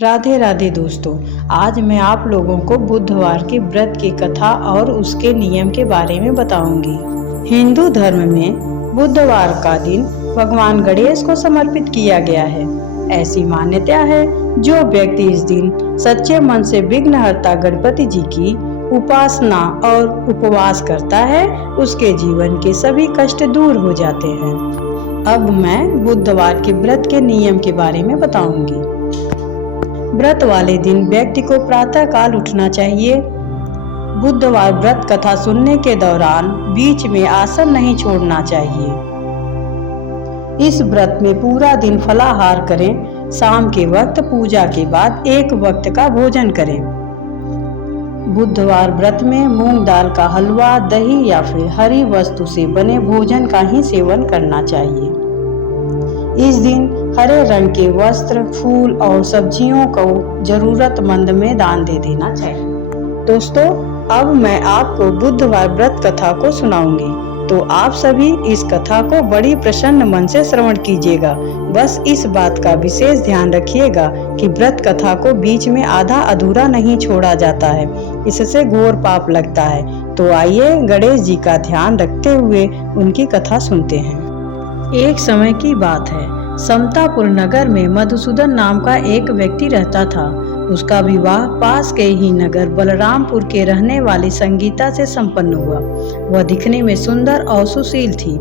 राधे राधे दोस्तों। आज मैं आप लोगों को बुधवार के व्रत की कथा और उसके नियम के बारे में बताऊंगी। हिंदू धर्म में बुधवार का दिन भगवान गणेश को समर्पित किया गया है। ऐसी मान्यता है जो व्यक्ति इस दिन सच्चे मन से विघ्नहर्ता गणपति जी की उपासना और उपवास करता है, उसके जीवन के सभी कष्ट दूर हो जाते हैं। अब मैं बुधवार के व्रत के नियम के बारे में बताऊंगी। व्रत वाले दिन व्यक्ति को प्रातः काल उठना चाहिए। बुधवार व्रत कथा सुनने के दौरान बीच में आसन नहीं छोड़ना चाहिए। इस व्रत में पूरा दिन फलाहार करें। शाम के वक्त पूजा के बाद एक वक्त का भोजन करें। बुधवार व्रत में मूंग दाल का हलवा, दही या फिर हरी वस्तु से बने भोजन का ही सेवन करना चाहिए। इस दिन हरे रंग के वस्त्र, फूल और सब्जियों को जरूरतमंद में दान दे देना चाहिए। दोस्तों, अब मैं आपको बुधवार व्रत कथा को सुनाऊंगी, तो आप सभी इस कथा को बड़ी प्रसन्न मन से श्रवण कीजिएगा। बस इस बात का विशेष ध्यान रखिएगा कि व्रत कथा को बीच में आधा अधूरा नहीं छोड़ा जाता है, इससे घोर पाप लगता है। तो आइए गणेश जी का ध्यान रखते हुए उनकी कथा सुनते हैं। एक समय की बात है, समतापुर नगर में मधुसूदन नाम का एक व्यक्ति रहता था। उसका विवाह पास के ही नगर बलरामपुर के रहने वाली संगीता से संपन्न हुआ। वह दिखने में सुंदर और सुशील थी।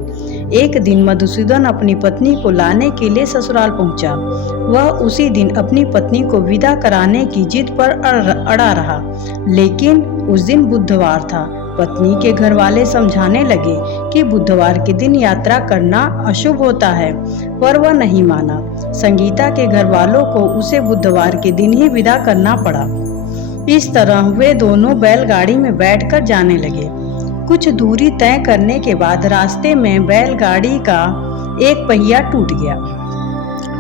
एक दिन मधुसूदन अपनी पत्नी को लाने के लिए ससुराल पहुंचा। वह उसी दिन अपनी पत्नी को विदा कराने की जिद पर अड़ा रहा, लेकिन उस दिन बुधवार था। पत्नी के घर वाले समझाने लगे कि बुधवार के दिन यात्रा करना अशुभ होता है, पर वह नहीं माना। संगीता के घर वालों को उसे बुधवार के दिन ही विदा करना पड़ा। इस तरह वे दोनों बैलगाड़ी में बैठकर जाने लगे। कुछ दूरी तय करने के बाद रास्ते में बैलगाड़ी का एक पहिया टूट गया।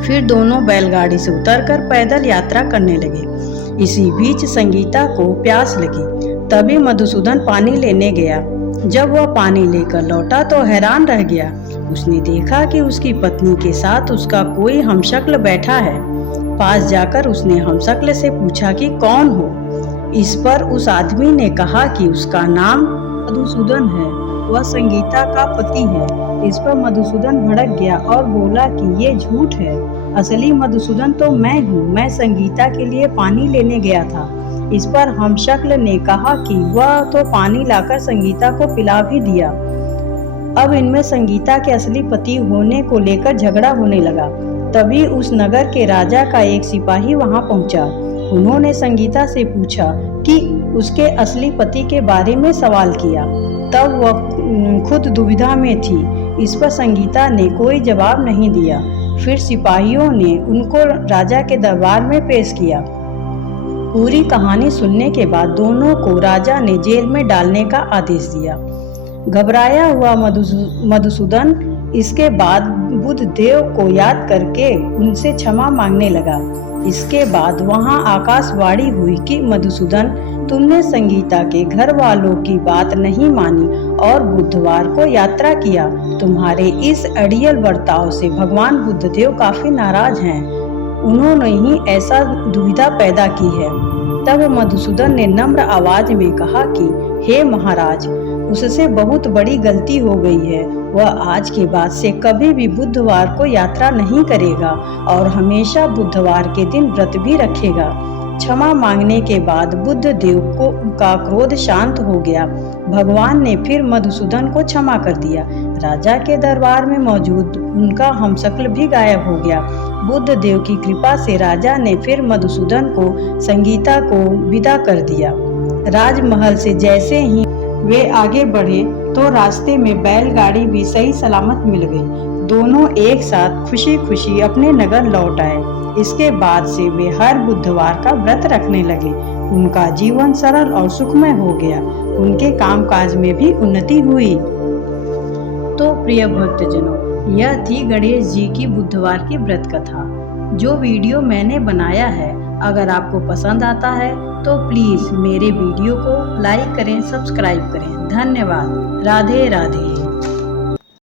फिर दोनों बैलगाड़ी से उतरकर पैदल यात्रा करने लगे। इसी बीच संगीता को प्यास लगी। तभी मधुसूदन पानी लेने गया। जब वह पानी लेकर लौटा तो हैरान रह गया। उसने देखा कि उसकी पत्नी के साथ उसका कोई हमशक्ल बैठा है। पास जाकर उसने हमशक्ल से पूछा कि कौन हो। इस पर उस आदमी ने कहा कि उसका नाम मधुसूदन है, वह संगीता का पति है। इस पर मधुसूदन भड़क गया और बोला कि ये झूठ है, असली मधुसूदन तो मैं हूँ। मैं संगीता के लिए पानी लेने गया था। इस पर हमशक्ल ने कहा कि वह तो पानी लाकर संगीता को पिला भी दिया। अब इनमें संगीता के असली पति होने को लेकर झगड़ा होने लगा। तभी उस नगर के राजा का एक सिपाही वहां पहुंचा। उन्होंने संगीता से पूछा कि उसके असली पति के बारे में सवाल किया। तब वह खुद दुविधा में थी। इस पर संगीता ने कोई जवाब नहीं दिया। फिर सिपाहियों ने उनको राजा के दरबार में पेश किया। पूरी कहानी सुनने के बाद दोनों को राजा ने जेल में डालने का आदेश दिया। घबराया हुआ मधुसूदन इसके बाद बुधदेव को याद करके उनसे क्षमा मांगने लगा। इसके बाद वहां आकाशवाणी हुई कि मधुसूदन, तुमने संगीता के घर वालों की बात नहीं मानी और बुधवार को यात्रा किया। तुम्हारे इस अड़ियल बर्ताव से भगवान बुद्धदेव काफी नाराज हैं। उन्होंने ही ऐसा दुविधा पैदा की है। तब मधुसूदन ने नम्र आवाज में कहा कि हे महाराज, उससे बहुत बड़ी गलती हो गई है। वह आज के बाद से कभी भी बुधवार को यात्रा नहीं करेगा और हमेशा बुधवार के दिन व्रत भी रखेगा। क्षमा मांगने के बाद बुद्धदेव का क्रोध शांत हो गया। भगवान ने फिर मधुसूदन को क्षमा कर दिया। राजा के दरबार में मौजूद उनका हमशक्ल भी गायब हो गया। बुद्धदेव की कृपा से राजा ने फिर मधुसूदन को संगीता को विदा कर दिया। राजमहल से जैसे ही वे आगे बढ़े तो रास्ते में बैलगाड़ी भी सही सलामत मिल गई। दोनों एक साथ खुशी खुशी अपने नगर लौट आए। इसके बाद से वे हर बुधवार का व्रत रखने लगे। उनका जीवन सरल और सुखमय हो गया। उनके कामकाज में भी उन्नति हुई। तो प्रिय भक्तजनों, यह थी गणेश जी की बुधवार की व्रत कथा। जो वीडियो मैंने बनाया है, अगर आपको पसंद आता है तो प्लीज़ मेरे वीडियो को लाइक करें, सब्सक्राइब करें। धन्यवाद। राधे राधे।